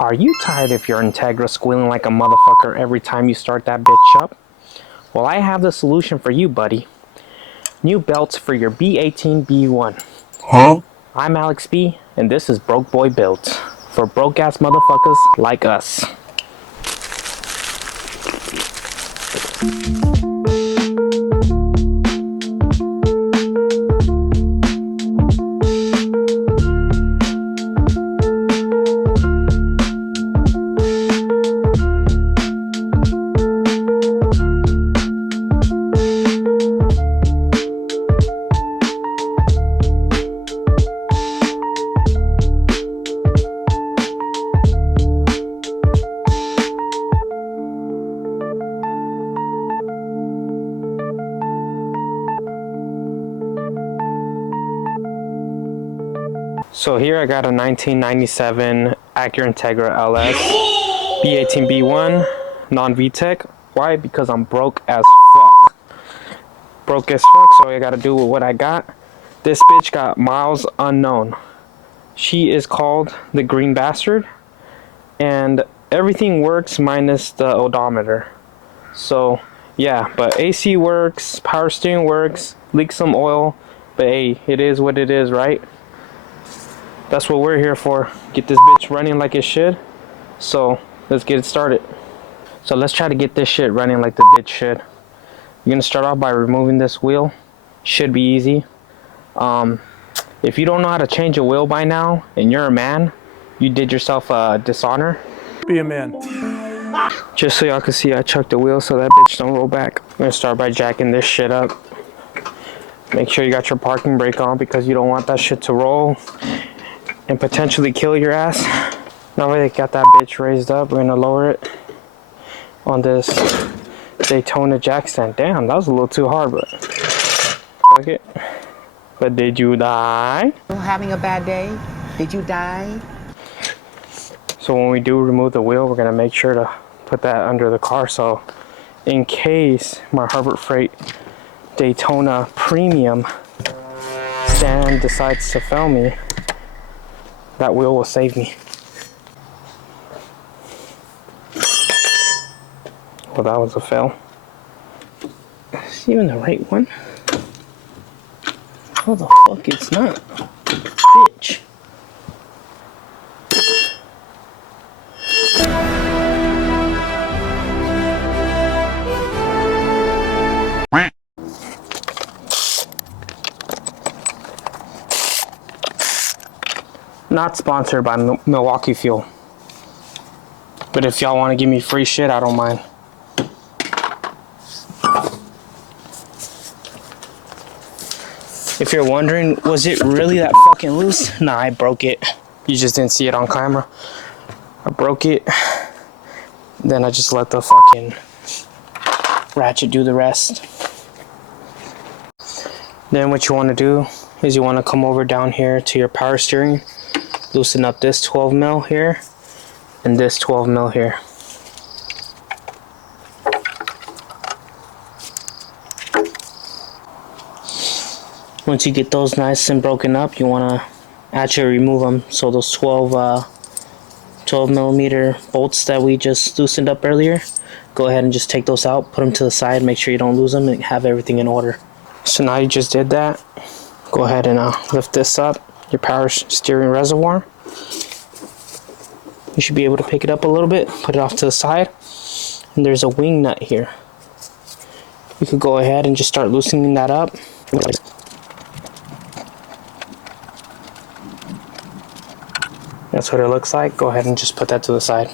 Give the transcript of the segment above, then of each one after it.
Are you tired of your Integra squealing like a motherfucker every time you start that bitch up? Well, I have the solution for you, buddy. New belts for your B18 B1. Huh? I'm Alex B, and this is Broke Boy Builds. For broke ass motherfuckers like us. So here I got a 1997 Acura Integra LS B18 B1 non-VTEC. Why? Because I'm broke as fuck. Broke as fuck, so I gotta do with what I got. This bitch got miles unknown. She is called the Green Bastard, and everything works minus the odometer. So yeah, but AC works, power steering works, leaks some oil, but hey, it is what it is, right? That's what we're here for. Get this bitch running like it should. So let's get it started. So let's try to get this shit running like the bitch should. You're gonna start off by removing this wheel. Should be easy. If you don't know how to change a wheel by now and you're a man, you did yourself a dishonor. Be a man. Just so y'all can see, I chucked the wheel so that bitch don't roll back. I'm gonna start by jacking this shit up. Make sure you got your parking brake on because you don't want that shit to roll and potentially kill your ass. Now that I got that bitch raised up, we're gonna lower it on this Daytona jack stand. Damn, that was a little too hard, but fuck it. But did you die? Having a bad day? Did you die? So when we do remove the wheel, we're gonna make sure to put that under the car, so in case my Harbor Freight Daytona Premium stand decides to fail me, that wheel will save me. Well, that was a fail. Is even the right one? How the fuck it's not? Bitch. Not sponsored by Milwaukee Fuel. But if y'all want to give me free shit, I don't mind. If you're wondering, was it really that fucking loose? Nah, I broke it. You just didn't see it on camera. I broke it. Then I just let the fucking ratchet do the rest. Then what you want to do is you want to come over down here to your power steering. Loosen up this 12 mil here and this 12 mil here. Once you get those nice and broken up, you want to actually remove them. So those 12 millimeter bolts that we just loosened up earlier, go ahead and just take those out, put them to the side, make sure you don't lose them, and have everything in order. So now you just did that. Go ahead and lift this up, your power steering reservoir. You should be able to pick it up a little bit, put it off to the side, and there's a wing nut here. You could go ahead and just start loosening that up. That's what it looks like. Go ahead and just put that to the side.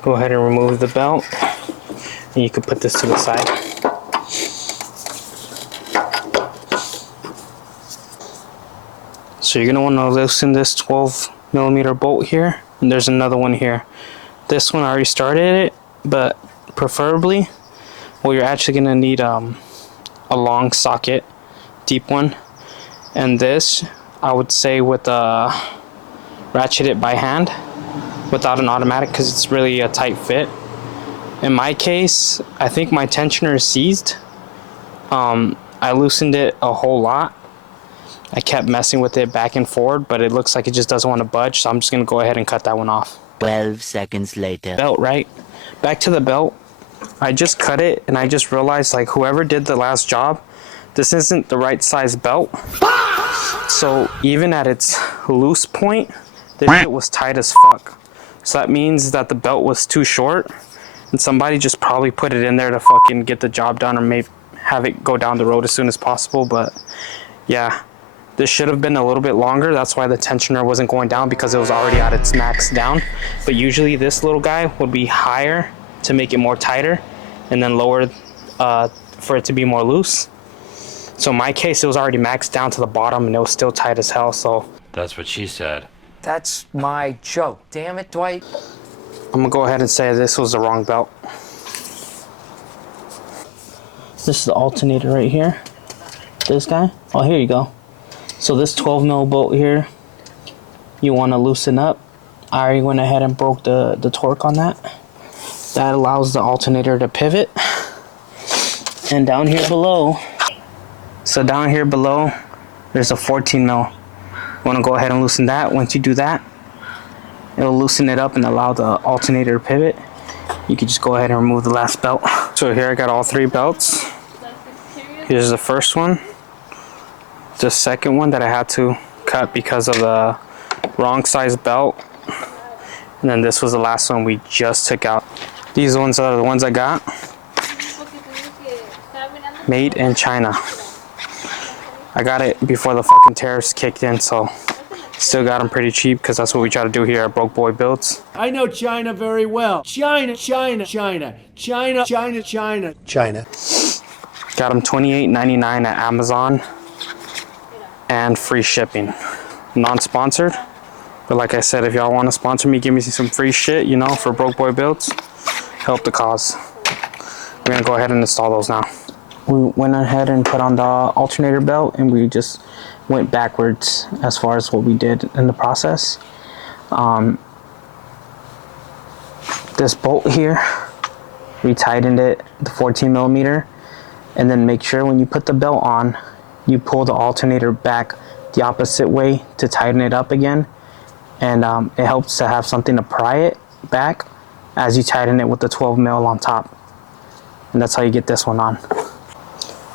Go ahead and remove the belt, and you can put this to the side. So you're going to want to loosen this 12 millimeter bolt here, and there's another one here. This one I already started it, but preferably, well, you're actually going to need a long socket, deep one, and this I would say with ratchet it by hand without an automatic, because it's really a tight fit. In my case, I think my tensioner is seized. I loosened it a whole lot, I kept messing with it back and forward, but it looks like it just doesn't want to budge, so I'm just going to go ahead and cut that one off. 12 seconds later. Belt, right? Back to the belt. I just cut it, and I just realized, like, whoever did the last job, this isn't the right size belt. So even at its loose point, this shit was tight as fuck. So that means that the belt was too short, and somebody just probably put it in there to fucking get the job done, or maybe have it go down the road as soon as possible. But yeah, this should have been a little bit longer. That's why the tensioner wasn't going down, because it was already at its max down. But usually this little guy would be higher to make it more tighter, and then lower for it to be more loose. So in my case, it was already maxed down to the bottom, and it was still tight as hell. So That's what she said. That's my joke. Damn it, Dwight. I'm gonna go ahead and say this was the wrong belt. This is the alternator right here. This guy. Oh, here you go. So this 12 mil bolt here, you want to loosen up. I already went ahead and broke the torque on that. That allows the alternator to pivot. And down here below, there's a 14 mil. You want to go ahead and loosen that. Once you do that, it'll loosen it up and allow the alternator to pivot. You can just go ahead and remove the last belt. So here I got all three belts. Here's the first one. The second one that I had to cut because of the wrong size belt. And then this was the last one we just took out. These ones are the ones I got. Made in China. I got it before the fucking tariffs kicked in, so still got them pretty cheap, because that's what we try to do here at Broke Boy Builds. I know China very well. China, China, China, China, China, China, China. Got them $28.99 at Amazon, and free shipping. Non-sponsored, but like I said, if y'all want to sponsor me, give me some free shit, you know, for Broke Boy Builds, help the cause. We're gonna go ahead and install those now. We went ahead and put on the alternator belt, and we just went backwards as far as what we did in the process. This bolt here, we tightened it, the 14 millimeter, and then make sure when you put the belt on, you pull the alternator back the opposite way to tighten it up again. And it helps to have something to pry it back as you tighten it with the 12 mil on top. And that's how you get this one on.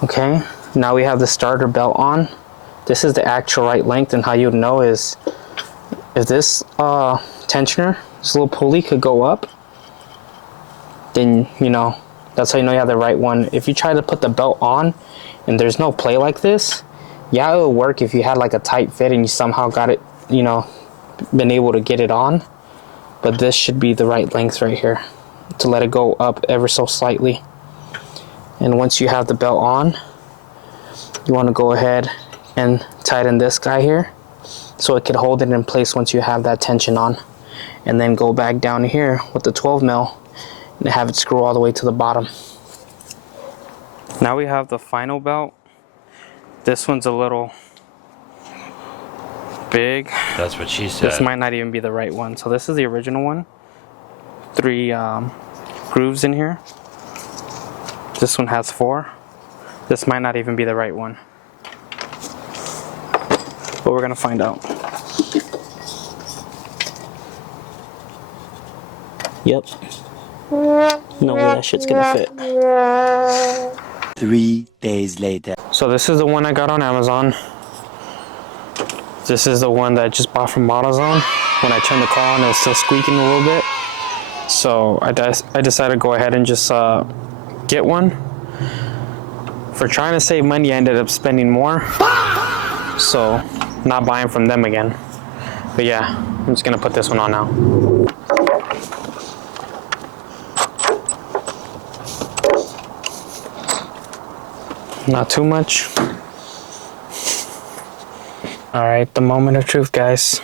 Okay, now we have the starter belt on. This is the actual right length, and how you would know is if this tensioner, this little pulley could go up, then you know, that's how you know you have the right one. If you try to put the belt on and there's no play like this, yeah, it will work if you had like a tight fit and you somehow got it, you know, been able to get it on. But this should be the right length right here to let it go up ever so slightly. And once you have the belt on, you want to go ahead and tighten this guy here so it can hold it in place once you have that tension on. And then go back down here with the 12 mil and have it screw all the way to the bottom. Now we have the final belt. This one's a little big. That's what she said. This might not even be the right one. So this is the original one. 3 grooves in here. This one has 4. This might not even be the right one, but we're gonna find out. Yep. No way that shit's gonna fit. 3 days later. So this is the one I got on Amazon. This is the one that I just bought from AutoZone. When I turned the car on, it was still squeaking a little bit. So I decided to go ahead and just get one. For trying to save money, I ended up spending more. So not buying from them again. But yeah, I'm just gonna put this one on now. Not too much. All right, the moment of truth, guys.